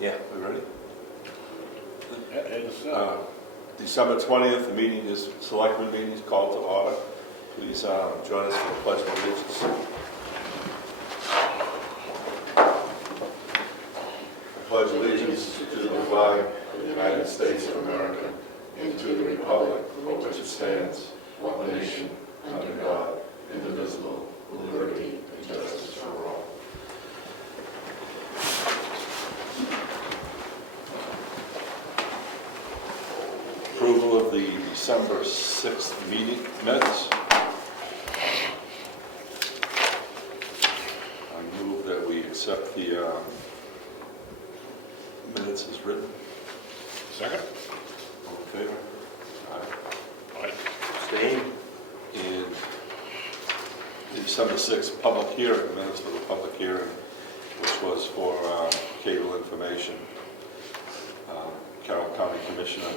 Yeah. We ready? It's, December 20th, the meeting is, Selectmen meeting is called to order. Please join us for the Pledge of Allegiance. I pledge allegiance to the flag of the United States of America and to the republic for which it stands, one nation, under God, indivisible, with liberty and justice for all. Approval of the December 6th meeting minutes. I move that we accept the minutes as written. second? All in favor? Aye. Aye. Abstain? And the December 6th public hearing, minutes for the public hearing, which was for cable information. Carroll County Commissioner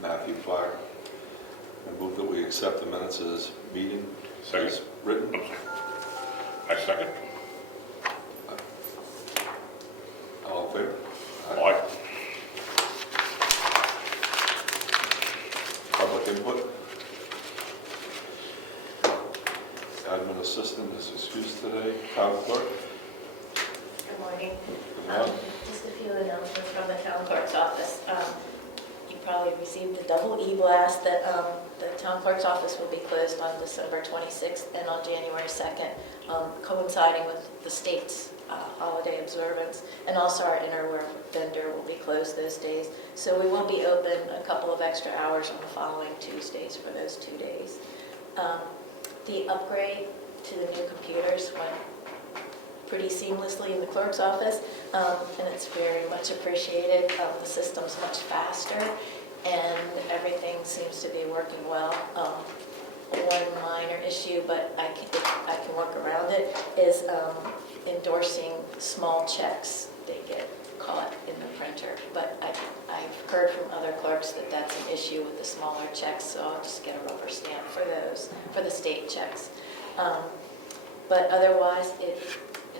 Matthew Clark. I move that we accept the minutes as meeting Second. as written. I second? All in favor? Aye. Public input. Admin assistant is excused today. Town clerk. Good morning. Good morning. Just a few announcements from the town clerk's office. You probably received a double e-blast that the town clerk's office will be closed on December 26th and on January 2nd, coinciding with the state's holiday observance. And also our innerwear vendor will be closed those days. So we will be open a couple of extra hours on the following Tuesdays for those 2 days. The upgrade to the new computers went pretty seamlessly in the clerk's office, and it's very much appreciated. The system's much faster, and everything seems to be working well. One minor issue, but I can work around it, is endorsing small checks. They get caught in the printer, but I've heard from other clerks that that's an issue with the smaller checks, so I'll just get a rubber stamp for those, for the state checks. But otherwise, it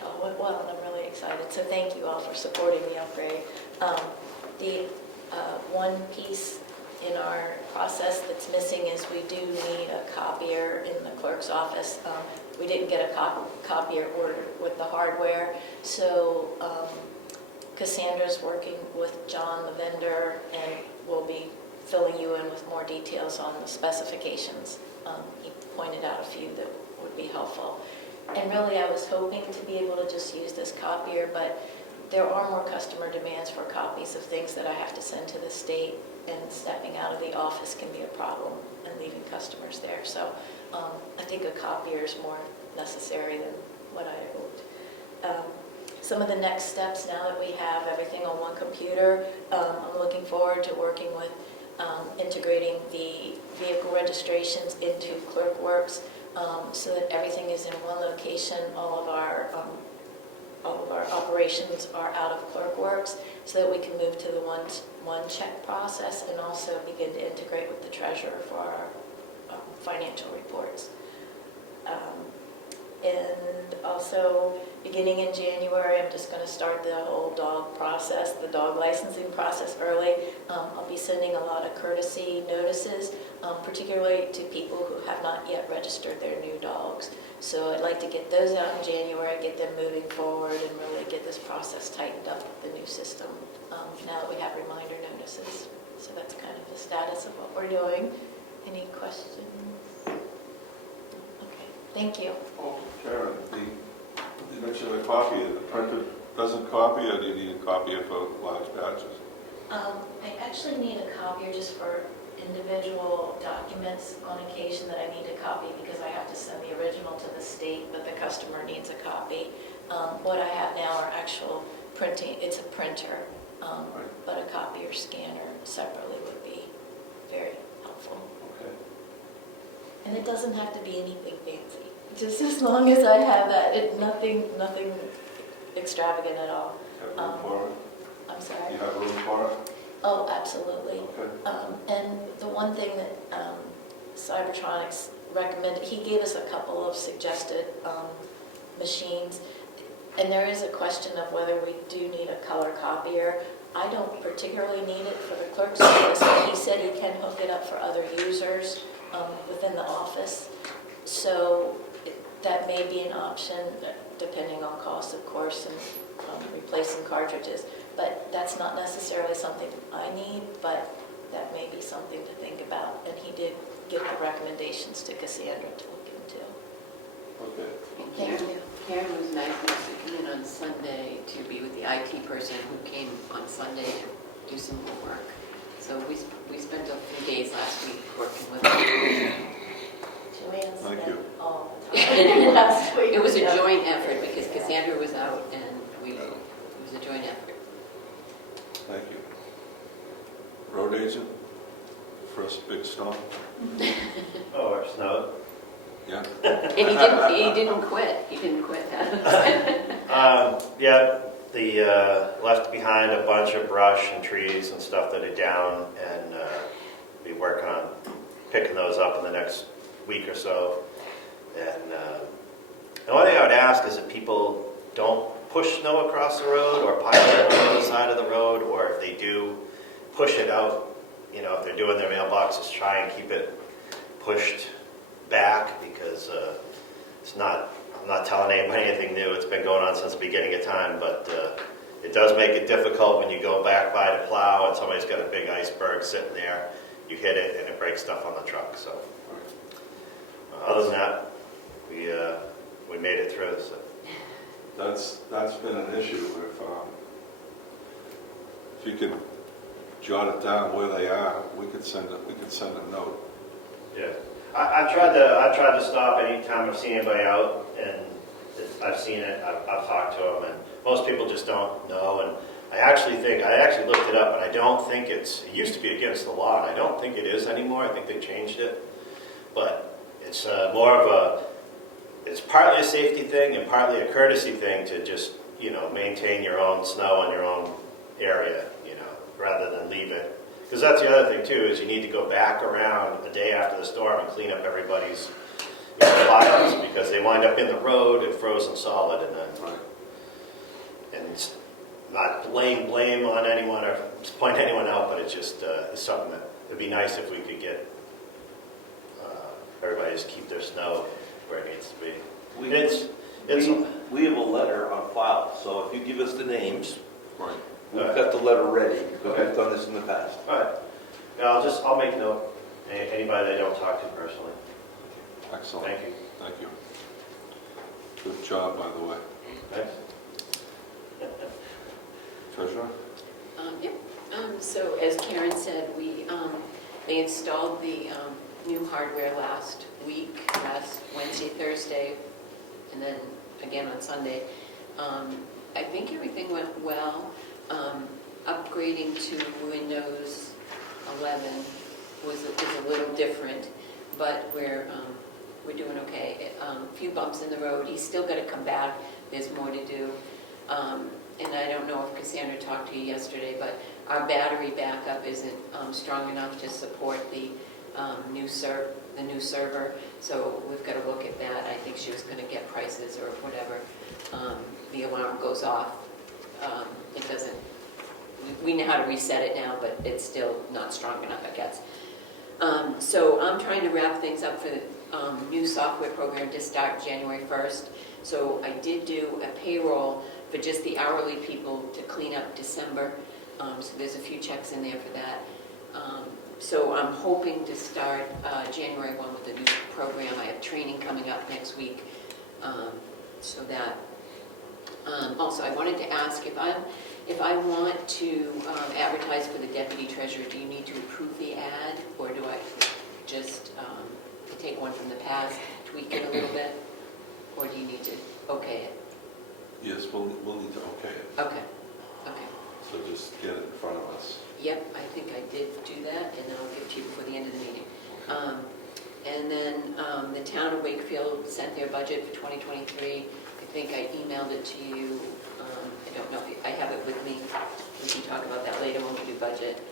all went well, and I'm really excited. So thank you all for supporting the upgrade. The one piece in our process that's missing is we do need a copier in the clerk's office. We didn't get a copier ordered with the hardware, so Cassandra's working with John, the vendor, and will be filling you in with more details on the specifications. He pointed out a few that would be helpful. And really, I was hoping to be able to just use this copier, but there are more customer demands for copies of things that I have to send to the state, and stepping out of the office can be a problem and leaving customers there. So I think a copier is more necessary than what I hoped. Some of the next steps, now that we have everything on one computer, I'm looking forward to working with integrating the vehicle registrations into ClerkWorks, so that everything is in one location. All of our operations are out of ClerkWorks, so that we can move to the one check process and also begin to integrate with the treasurer for our financial reports. And also, beginning in January, I'm just going to start the whole dog process, the dog licensing process early. I'll be sending a lot of courtesy notices, particularly to people who have not yet registered their new dogs. So I'd like to get those out in January, get them moving forward, and really get this process tightened up with the new system now that we have reminder notices. So that's kind of the status of what we're doing. Any questions? Okay, thank you. Oh, Karen, you mentioned the copy. The printer doesn't copy, or do you need a copier for large batches? I actually need a copier just for individual documents on occasion that I need a copy, because I have to send the original to the state, but the customer needs a copy. What I have now are actual printing. It's a printer, Right. but a copier scanner separately would be very helpful. Okay. And it doesn't have to be anything fancy. Just as long as I have that, nothing extravagant at all. You have room for it? I'm sorry? You have room for it? Oh, absolutely. Okay. And the one thing that Cybertronics recommended, he gave us a couple of suggested machines. And there is a question of whether we do need a color copier. I don't particularly need it for the clerk's office, but he said he can hook it up for other users within the office. So that may be an option, depending on cost, of course, and replacing cartridges. But that's not necessarily something I need, but that may be something to think about. And he did give the recommendations to Cassandra to look into. Okay. Thank you. Karen was nice enough to come in on Sunday to be with the IT person who came on Sunday to do some more work. So we spent a few days last week working with her. Joanne Thank spent you. all the time last week. It was a Yeah. joint effort because Cassandra was out and it was a joint effort. Thank you. Road agent, first big storm? Oh, or snow. Yeah. And he didn't quit. He didn't quit. Yeah, the left behind a bunch of brush and trees and stuff that are down, and be working on picking those up in the next week or so. And the only thing I would ask is that people don't push snow across the road or pile it on the other side of the road, or if they do, push it out. You know, if they're doing their mailboxes, try and keep it pushed back, because it's not, I'm not telling anybody anything new. It's been going on since the beginning of time, but it does make it difficult when you go back by the plow and somebody's got a big iceberg sitting there. You hit it and it breaks stuff on the truck. So other than that, we made it through. So. That's been an issue. If you could jot it down where they are, we could send a note. Yeah, I've tried to stop anytime I've seen anybody out, and I've seen it. I've talked to them, and most people just don't know. And I actually looked it up, and I don't think it used to be against the law, and I don't think it is anymore. I think they changed it, but it's more of it's partly a safety thing and partly a courtesy thing to just, maintain your own snow in your own area, rather than leave it. Because that's the other thing too, is you need to go back around the day after the storm and clean up everybody's piles, because they wind up in the road and frozen solid, and then, Right. and it's not blame on anyone or point anyone out, but it's just it's something that it'd be nice if we could get everybody just keep their snow where it needs to be. We have a letter on file, so if you give us the names, Right. we've got the letter ready, because we've done this in the past. All right. Yeah, I'll make note. Anybody that I don't talk to personally. Excellent. Thank you. Thank you. Good job, by the way. Thanks. Treasurer? Yep. So as Karen said, they installed the new hardware last Wednesday, Thursday, and then again on Sunday. I think everything went well. Upgrading to Windows 11 is a little different, but we're doing okay. A few bumps in the road. He's still got to come back. There's more to do. And I don't know if Cassandra talked to you yesterday, but our battery backup isn't strong enough to support the new server. So we've got to look at that. I think she was going to get prices or whatever. The alarm goes off. It doesn't. We know how to reset it now, but it's still not strong enough, I guess. So I'm trying to wrap things up for the new software program to start January 1st. So I did do a payroll for just the hourly people to clean up December. So there's a few checks in there for that. So I'm hoping to start January 1 with the new program. I have training coming up next week. So that. Also, I wanted to ask if I want to advertise for the deputy treasurer, do you need to approve the ad, or do I just take one from the past, tweak it a little bit, or do you need to okay it? Yes, we'll need to okay it. Okay. So just get it in front of us. Yep, I think I did do that, and then I'll give it to you before the end of the meeting. And then the town of Wakefield sent their budget for 2023. I think I emailed it to you. I don't know if I have it with me. We can talk about that later when we do budget.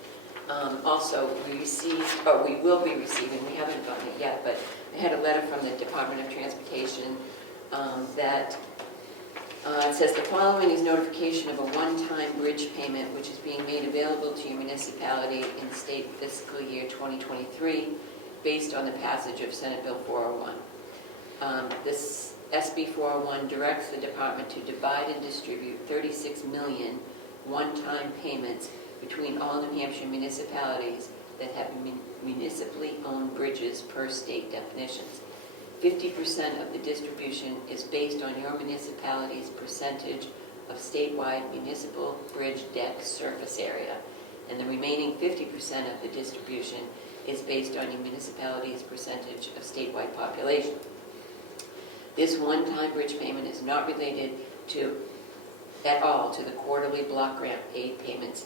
Also, we will be receiving, we haven't gotten it yet, but I had a letter from the Department of Transportation that It says the following is notification of a one-time bridge payment which is being made available to your municipality in state fiscal year 2023 based on the passage of Senate Bill 401. This SB 401 directs the department to divide and distribute 36 million one-time payments between all New Hampshire municipalities that have municipally owned bridges per state definitions. 50% of the distribution is based on your municipality's percentage of statewide municipal bridge deck surface area, and the remaining 50% of the distribution is based on your municipality's percentage of statewide population. This one-time bridge payment is not related at all to the quarterly block grant aid payments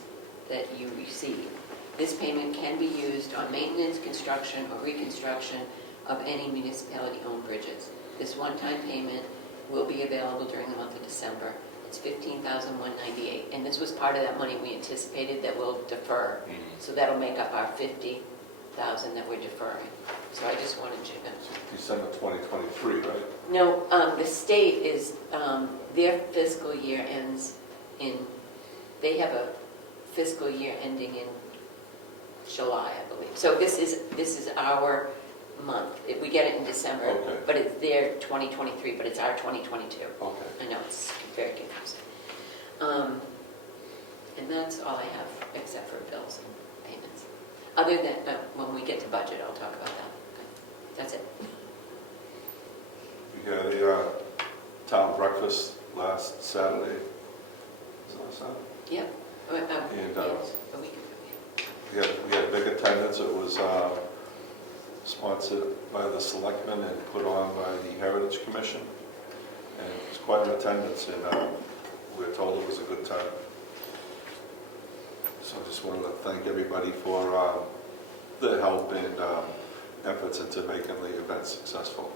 that you receive. This payment can be used on maintenance, construction, or reconstruction of any municipality-owned bridges. This one-time payment will be available during the month of December. It's $15,198, and this was part of that money we anticipated that we'll defer. So that'll make up our $50,000 that we're deferring. So I just wanted you to... December 2023, right? No, the state is, their fiscal year ends in, they have a fiscal year ending in July, I believe. So this is our month. We get it in December, Okay. but it's their 2023, but it's our 2022. Okay. I know, it's very confusing. And that's all I have, except for bills and payments. Other than, when we get to budget, I'll talk about that. Okay. That's it. We had a town breakfast last Saturday. Is it last Saturday? Yep. And, yes, a week ago, We had big attendance. It was sponsored by the Selectmen and put on by the Heritage Commission. And it was quite an attendance, and we were told it was a good time. So I just wanted to thank everybody for their help and efforts into making the event successful.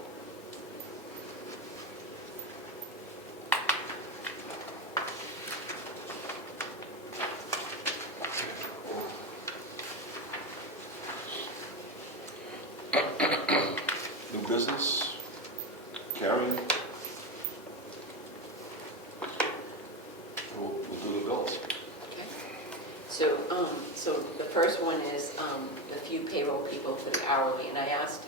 New business? Karen? We'll do the bills. Okay. So the first one is the few payroll people for the hourly, and I asked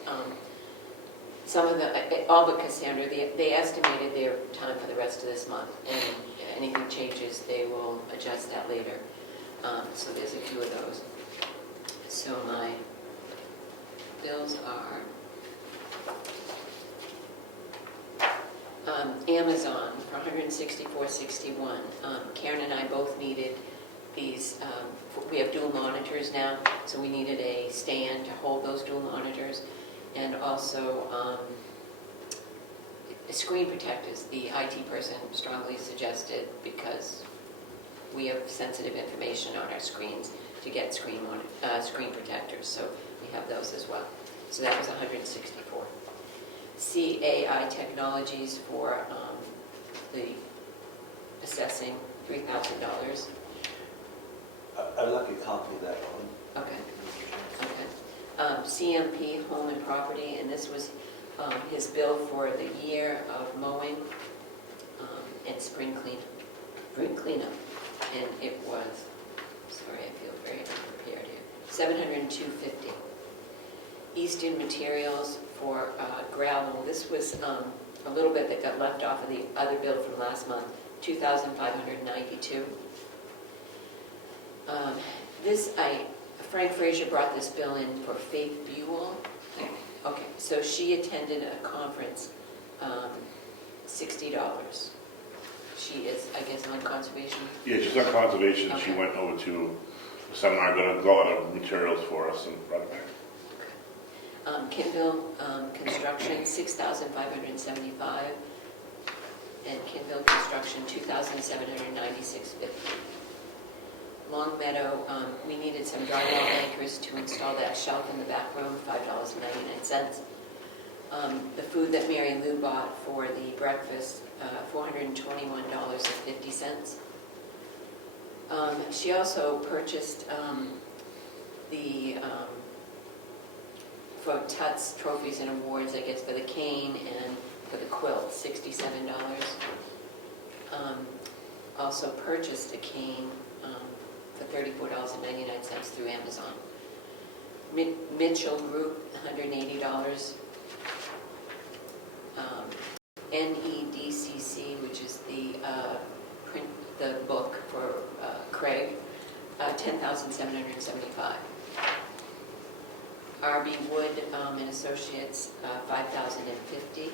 some of all but Cassandra, they estimated their time for the rest of this month, and anything changes, they will adjust that later. So there's a few of those. So my bills are Amazon for $164.61. Karen and I both needed these, we have dual monitors now, so we needed a stand to hold those dual monitors, and also screen protectors. The IT person strongly suggested, because we have sensitive information on our screens, to get screen protectors, so we have those as well. So that was $164. CAI Technologies for the assessing, $3,000. I'd like a copy of that one. Okay. CMP Home and Property, and this was his bill for the year of mowing and spring cleanup. And it was, sorry, I feel very unprepared here, $702.50. Eastern Materials for gravel. This was a little bit that got left off of the other bill from last month, $2,592. Frank Frazier brought this bill in for Faith Buell. Okay, so she attended a conference, $60. She is, I guess, on conservation. Yeah, she's on conservation. She Okay. went over to a seminar, got a lot of materials for us and brought it back. Kinville Construction, $6,575. And Kinville Construction, $2,796.50. Long Meadow, we needed some drywall anchors to install that shelf in the back room, $5.99. The food that Mary Lou bought for the breakfast, $421.50. She also purchased for Tut's Trophies and Awards, I guess, for the cane and for the quilt, $67. also purchased a cane for $34.99 through Amazon. Mitchell Group, $180. NEDCC, which is the book for Craig, $10,775. RB Wood and Associates, $5,050.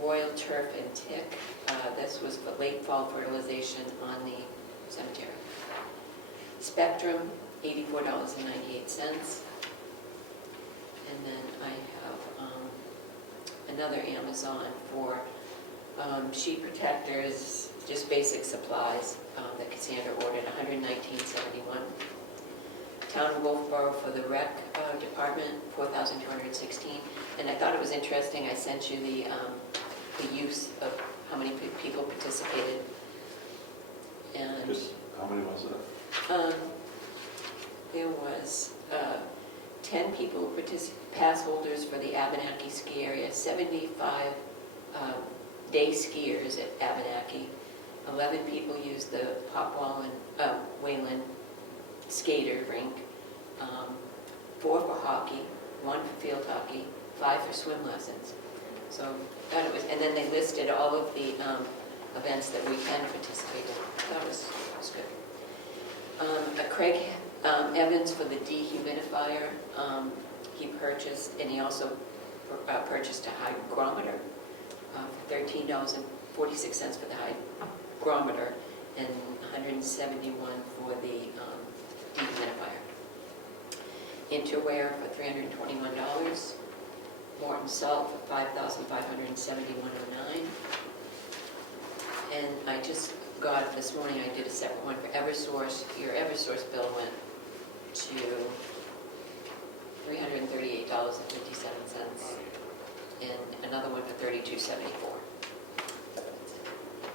Royal Turf and Tick, this was for late fall fertilization on the cemetery. Spectrum, $84.98. And then I have another Amazon for sheet protectors, just basic supplies that Cassandra ordered, $119.71. Town of Wolfboro for the rec department, $4,216. And I thought it was interesting, I sent you the use of how many people participated. And How many was it? there was 10 people pass holders for the Abenaki ski area, 75 day skiers at Abenaki, 11 people used the Popwell and Wayland skater rink, 4 for hockey, 1 for field hockey, 5 for swim lessons. So that it was, and then they listed all of the events that we can participate in. That was good. Craig Evans for the dehumidifier, he purchased, and he also purchased a hygrometer for $13.46 for the hygrometer and $171 for the dehumidifier. Interwear for $321. Morton Salt for $5,571.09. And I just got, this morning I did a separate one for Eversource. Your Eversource bill went to $338.57 and another one for $32.74.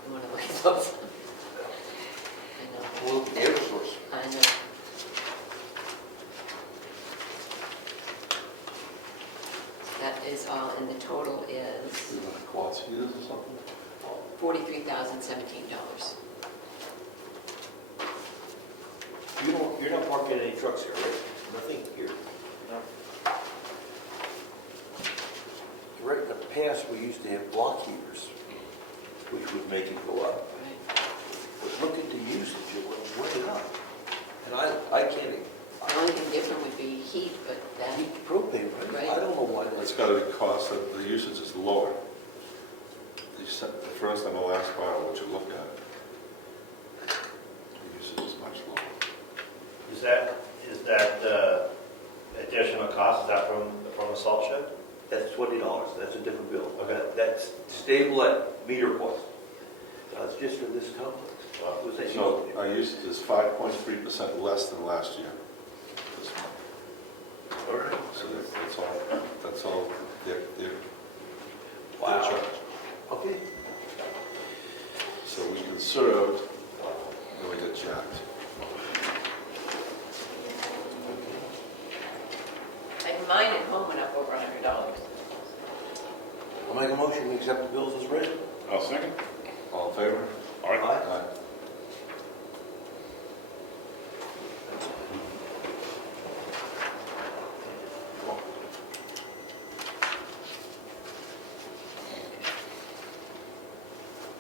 You want to look at those? I know. Well, Eversource. I know. That is all, and the total is Is it quad heaters or something? $43,017. You're not parking any trucks here, right? Nothing here. Right in the past, we used to have block heaters, which would make it go up. Right. But look at the usage, it went up. And I can't, The only thing different would be heat, but that, heat propane, right? Right. I don't know why It's that's. got to be cost, the usage is lower. The first and the last bottle, what you look at, the usage is much lower. Is that additional cost, is that from the salt shed? That's $20, that's a different bill. Okay. That's stable at meter cost. It's just for this complex. Was that So used? our usage is 5.3% less than last year. This month. All right. So that's all their Wow. charge. Okay. So we conserved, and we get jacked. and mine at home went up over $100. I'll make a motion to accept the bills as written. I'll second. All in favor? All right. Aye.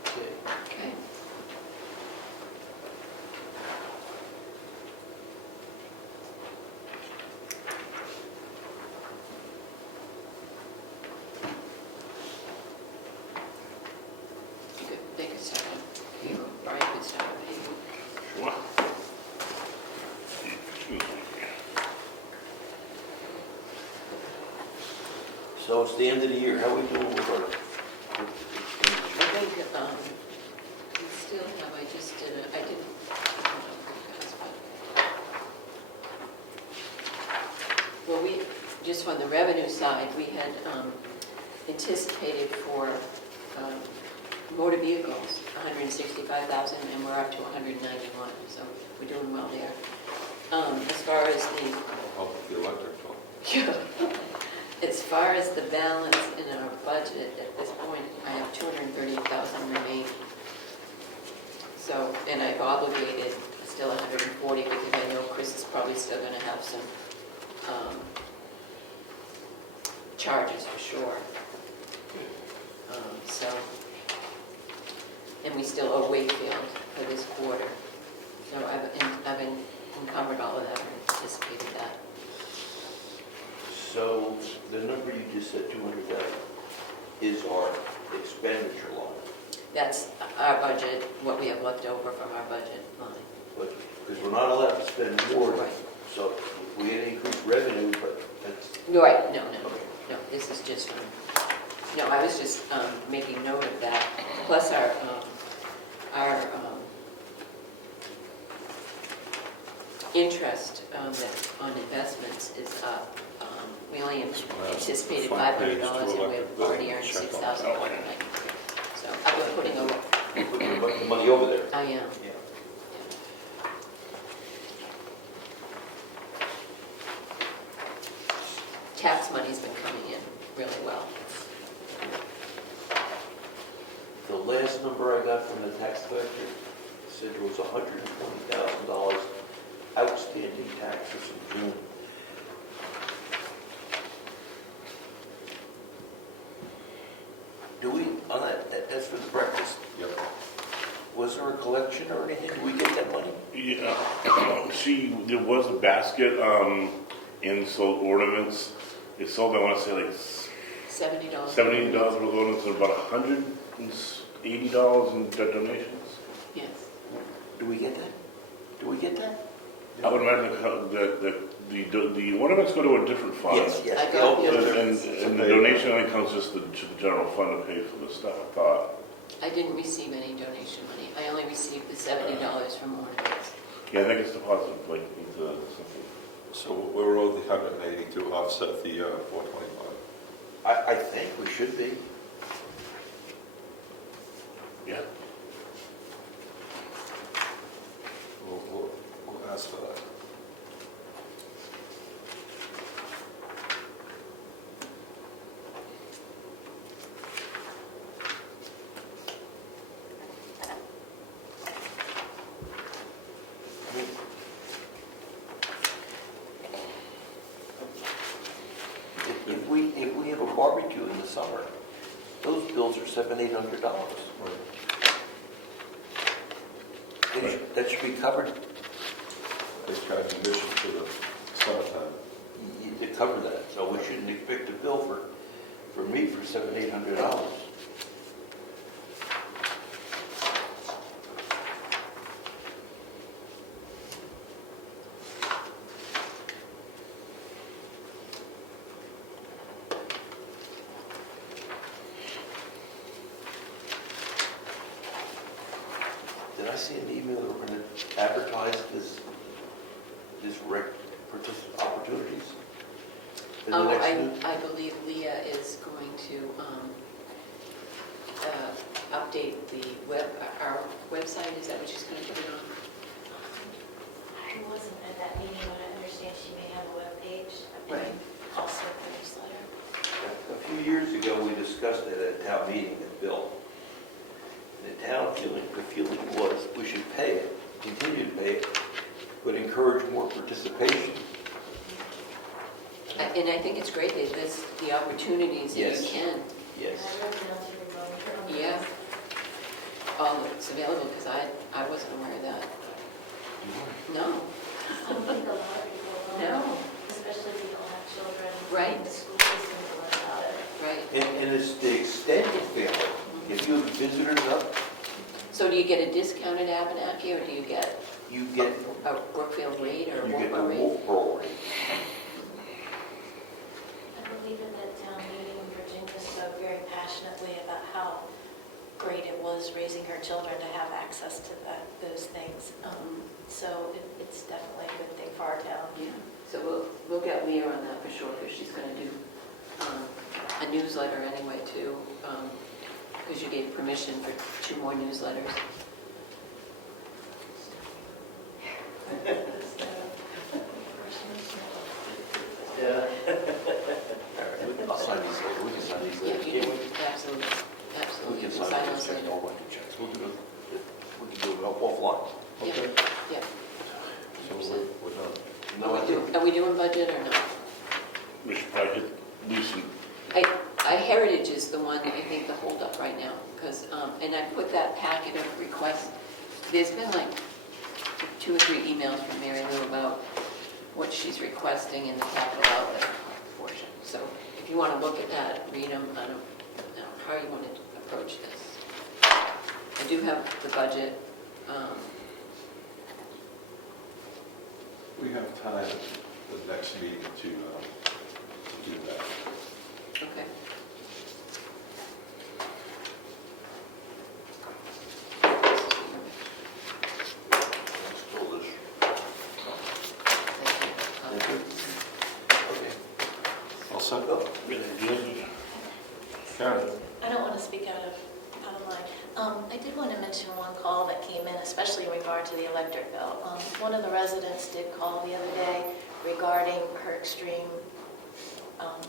Okay. Okay. They could start on, Brian could start on payment. Sure. Excuse me. So it's the end of the year. How are we doing with our? I think, we still have, I just did I didn't, well, we, just on the revenue side, we had anticipated for motor vehicles, 165,000, and we're up to 191, so we're doing well there. As far as the Oh, the electric bill. as far as the balance in our budget, at this point, I have 238,000 remaining. So, and I've obligated still 140 because I know Chris is probably still gonna have some charges for sure. So, and we still owe Wakefield for this quarter. So I've encumbered all of that and anticipated that. So the number you just said, 200,000, is our expenditure line. That's our budget, what we have left over from our budget line. But, because we're not allowed to spend more, Right. so if we get increased revenue, but that's, Right, no, okay. this is just, no, I was just making note of that. Plus our interest on investments is up. We only anticipated $500 and we've already earned $6,193. So I've been putting over, You're putting a bunch of money over there. I am. Yeah. Tax money's been coming in really well. The last number I got from the tax collector said there was $120,000 outstanding taxes in June. Do we, on that's for the breakfast, Yep. was there a collection or anything? Do we get that money? Yeah, there was a basket, and sold ornaments. It sold, I want to say like $70. $70 worth of ornaments and about $180 in donations. Yes. Do we get that? Do we get that? I would imagine the ornaments go to a different fund. Yes, I yes. got the other- And the donation only comes just to the general fund to pay for the stuff, I thought. I didn't receive any donation money. I only received the $70 from ornaments. Yeah, I think it's deposited, like, into something. So we're owed the 180 to offset the 425. I think we should be. Yeah. We'll ask for that. If we have a barbecue in the summer, those bills are $700-800. Right. That should be covered, They charge admission for the summertime. to cover that, so we shouldn't expect a bill for me for $700-800. Did I see an email that we're going to advertise this rec opportunities? in the next news? I believe Leah is going to update our website. Is that what she's going to put it on? I wasn't at that meeting, but I understand she may have a webpage. Right. Also a newsletter. A few years ago, we discussed it at a town meeting at Bill. The feeling was we should pay it, continue to pay it, but encourage more participation. And I think it's great that this, the opportunities that you Yes. can. Yes. I don't know if you were going for Yeah. All that's available, because I wasn't aware of that. No, I don't think a lot of people know. no, Especially if you don't have children. Right. In the school system to learn about it. right. And it's the extended family. If you have visitors up, So do you get a discounted Abenaki, or do you get you get a Brookfield rate or a the Wolfboro rate? Wolfboro rate. I believe at that town meeting, Virginia spoke very passionately about how great it was raising her children to have access to those things. So it's definitely a good thing for our town. Yeah, so we'll get Leah on that for sure, because she's going to do a newsletter anyway too, because you gave permission for 2 more newsletters. Yeah. All right, I'll budget or not? We should probably hit loosen. Heritage is the one, I think, the holdup right now, because, and I put that packet of requests, there's been like 2 or 3 emails from Mary Lou about what she's requesting in the capital outlet portion. So if you want to look at that, read them, I don't know how you want to approach this. I do have the budget. We have time at the next meeting to do that. Okay. Still this. Thank you. Okay. All set? Karen? I don't want to speak out of line. I did want to mention one call that came in, especially in regard to the electric bill. One of the residents did call the other day regarding her extreme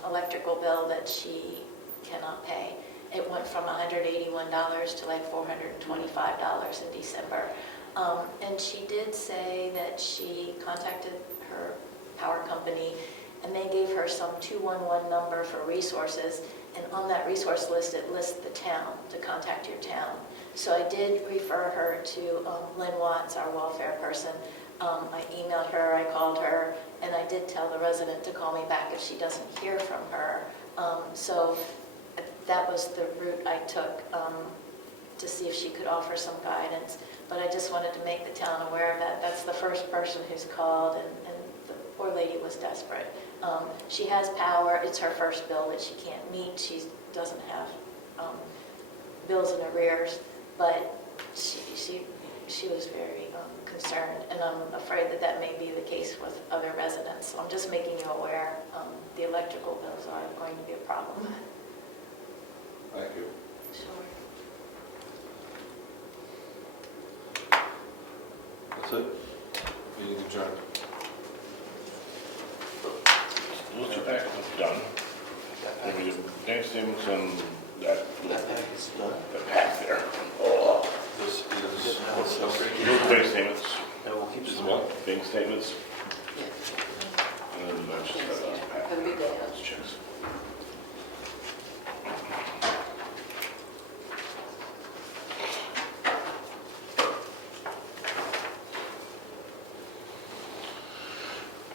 electrical bill that she cannot pay. It went from $181 to like $425 in December. And she did say that she contacted her power company and they gave her some 211 number for resources, and on that resource list it lists the town, to contact your town. So I did refer her to Lynn Watts, our welfare person. I emailed her, I called her, and I did tell the resident to call me back if she doesn't hear from her. So that was the route I took to see if she could offer some guidance. But I just wanted to make the town aware of that. That's the first person who's called, and the poor lady was desperate. She has power. It's her first bill that she can't meet. She doesn't have bills in arrears, but she was very concerned, and I'm afraid that that may be the case with other residents. So I'm just making you aware. The electrical bills are going to be a problem. Thank you. Sure. That's it? Meeting adjourned. Those 2 packets are done. And we have bank statements and that It's done. the pack there. Oh. This is, Those bank statements, Now we'll keep is this what? bank statements, Yeah. and then that's just Yes, that yeah. pack. Have a good day. That's checks.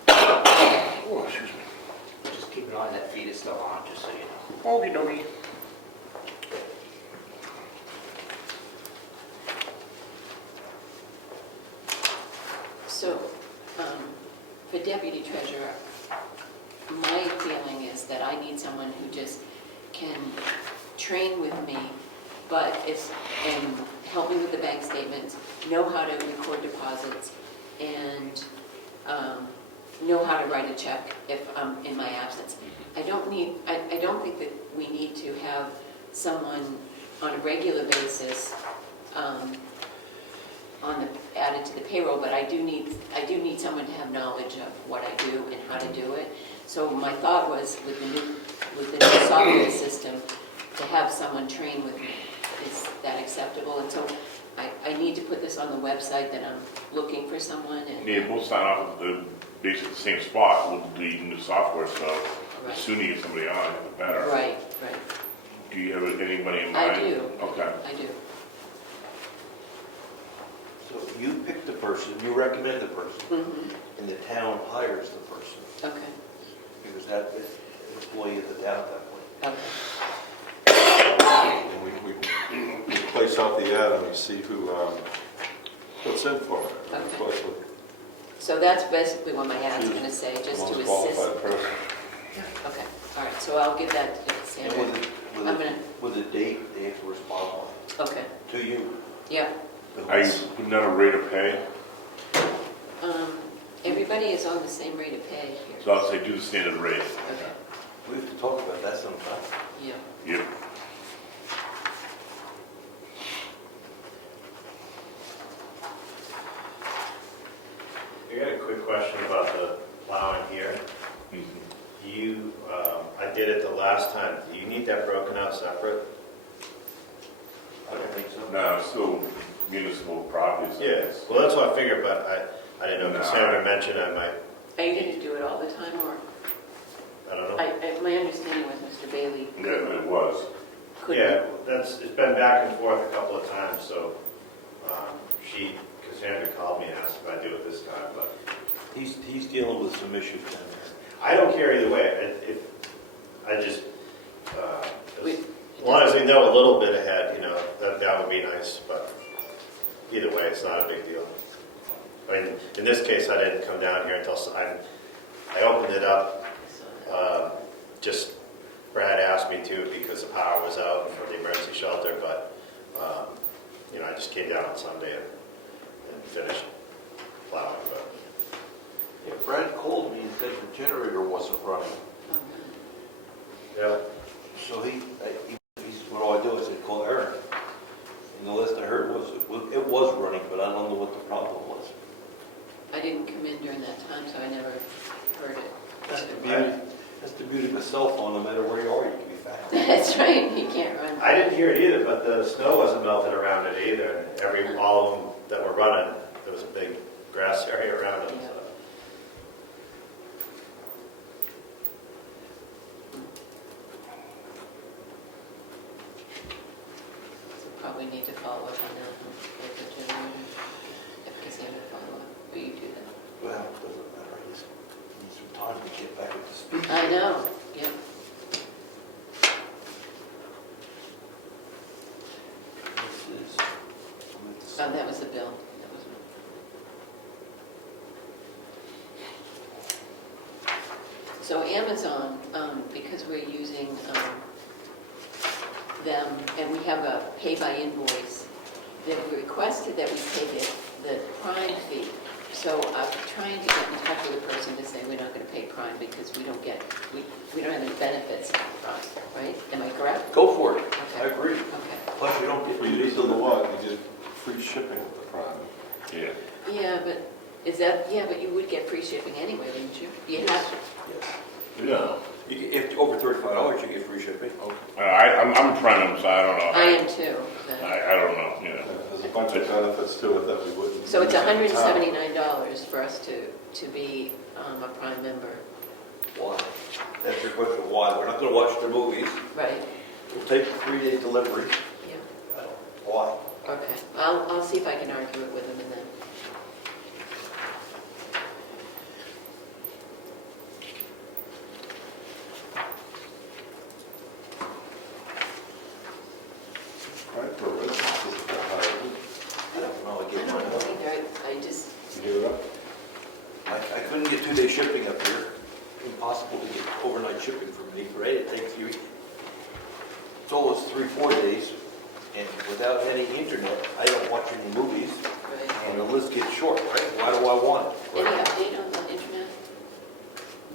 Oh, excuse me. Just keep an eye on that feed is still on, just so you know. Okey dokey. So, for deputy treasurer, my feeling is that I need someone who just can train with me, but and help me with the bank statements, know how to record deposits, and know how to write a check if I'm in my absence. I don't think that we need to have someone on a regular basis added to the payroll, but I do need someone to have knowledge of what I do and how to do it. So my thought was with the new software system to have someone train with me. Is that acceptable? And so I need to put this on the website that I'm looking for someone. And Yeah, both sign off at basically the same spot with the new software, so the Right. sooner you get somebody on, the better. Right. Do you have anybody in mind? I do. Okay. I do. So you pick the person, you recommend the person, Mm-hmm. and the town hires the person, Okay. because that is an employee of the town at that point. Okay. And we place out the ad and we see who puts in for it. And Okay. plus with So that's basically what my ad's Choose going to say, the just most to assist. qualified person. Okay, all right, so I'll give that to And Sandra. I'm gonna- with a date, they have to respond Okay, to you. yeah. Are you putting out a rate of pay? Everybody is on the same rate of pay here. So I'll say do the standard rate. Okay, We have to talk about that sometime. yeah. Yep. I got a quick question about the plowing here. I did it the last time. Do you need that broken out separate? I don't think so. No, it's still municipal properties. Yeah, well, that's what I figured, but I didn't know, because No. Sandra mentioned I might Are you going to do it all the time, or? I don't know. My understanding was Mr. Bailey Yeah, it was. could. Yeah, it's been back and forth a couple of times, so Cassandra called me and asked if I'd do it this time, but He's dealing with some issues down there. I don't care either way. I just, We- as long as we know a little bit ahead, that would be nice, but either way, it's not a big deal. I mean, in this case, I didn't come down here until I opened it up. Just Brad asked me to because the power was out for the emergency shelter, but I just came down on Sunday and finished plowing. But Yeah, Brad called me and said the generator wasn't running. yeah, So he said, what do I do? I said, call Eric. And the last I heard was it was running, but I don't know what the problem was. I didn't come in during that time, so I never heard it. That's the beauty of a cell phone. No matter where you are, you can be found. That's right, you can't run. I didn't hear it either, but the snow wasn't melted around it either. All of them that were running, there was a big grass area around them. Yeah. So. So probably need to follow up on that with the generator. If Cassandra follow up, will you do that? Well, it doesn't matter. I just need some time to get back up to speed. I know, yeah. This is. Oh, that was the bill. That was So Amazon, because we're using them, and we have a pay-by-invoice, they've requested that we pay the Prime fee. So I'm trying to get in touch with a person to say we're not going to pay Prime because we don't have any benefits from Prime, right? Am I correct? Go for it. I Okay. agree. Okay. Plus, you don't get For use of the what, you get free shipping with the Prime. Yeah. Yeah, but but you would get free shipping anyway, wouldn't you? You have to. Yes. Yeah. If over $35, you get free shipping. I'm trying to, so I don't know. I am too. but- I don't know, There's a bunch of benefits to it that we wouldn't. So it's use at the time. $179 for us to be a Prime member, Why? That's your question. Why? We're not going to watch the movies. right? We'll take the 3-day delivery. Yeah, Why? okay. I'll see if I can argue it with them and then. Right, for residents, is it that high? I don't know. I I get don't mine know up. either, I just, You give it up? I couldn't get 2-day shipping up here. Impossible to get overnight shipping for me, right? It takes you, it's almost 3-4 days. And without any internet, I don't watch any movies. right. And the list gets short, right? Why do I want it? Any update on the internet?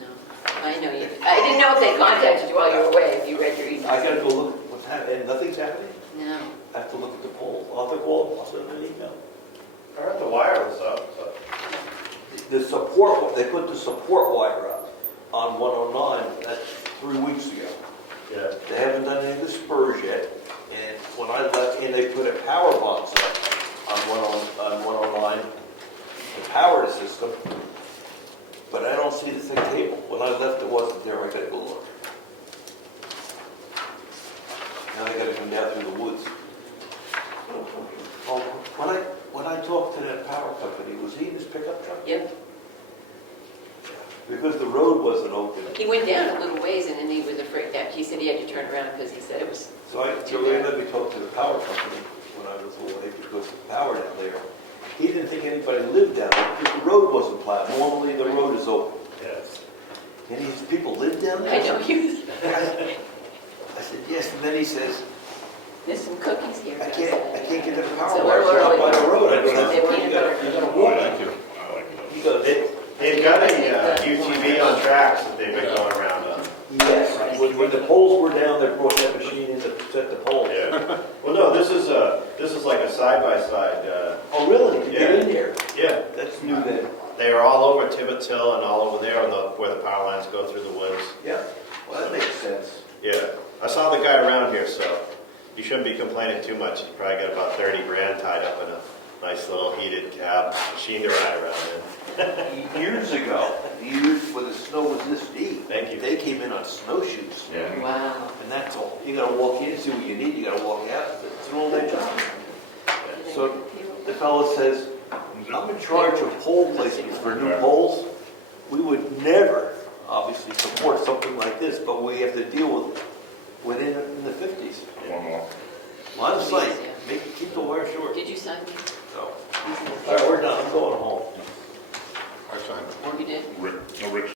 No. I know you, I didn't know if they contacted you while you were away, if you read your email. I gotta go look at what's happening, and nothing's happening. No. I have to look at the polls. I'll have to call, I'll send them an email. I heard the wireless up, but The support, they put the support wire up on 109, that's 3 weeks ago. yeah. They haven't done any of the spurs yet, and when I left, and they put a power box up on 109 to power the system, but I don't see the thick cable. When I left, it wasn't there, I gotta go look. Now I gotta come down through the woods. Oh, when I talked to that power company, was he in his pickup truck? Yep. Because the road wasn't open. He went down a little ways and then he was afraid that, he said he had to turn around because he said it was, So they let me talk to the power company when I was away because the power down there. He didn't think anybody lived down there because the road wasn't plowed. Normally the road is open. Yes. And these people live down there? I know he was, I said, yes, and then he says, there's some cookies here. I can't get the power So wires we're out early. by the road. I go, They want you it gotta I walk. like it. I like it. He goes, They've got a UTV on tracks that they've been going around on. yes. When the poles were down, they brought that machine in to set the poles. Yeah. Well, no, this is like a side-by-side, Oh, really? You get Yeah. in there? yeah. That's new then. They are all over Tibbetts Hill and all over there on where the power lines go through the woods. Yeah. Well, that makes sense. Yeah. I saw the guy around here, so you shouldn't be complaining too much. You probably got about 30 grand tied up in a nice little heated cab machine to ride around in. Years ago, he came in on snowshoes. Yeah. Wow. And that's all. You gotta walk in, see what you need, you gotta walk out. It's an all-day job. So the fellow says, I'm in charge of pole placements for new poles. We would never, obviously, support something like this, but we have to deal with it in the 50s. One more. Line of sight, keep the wire short. Did you sign these? So, all right, we're done, I'm going home. I signed it. Or you did? Rick, no, Rick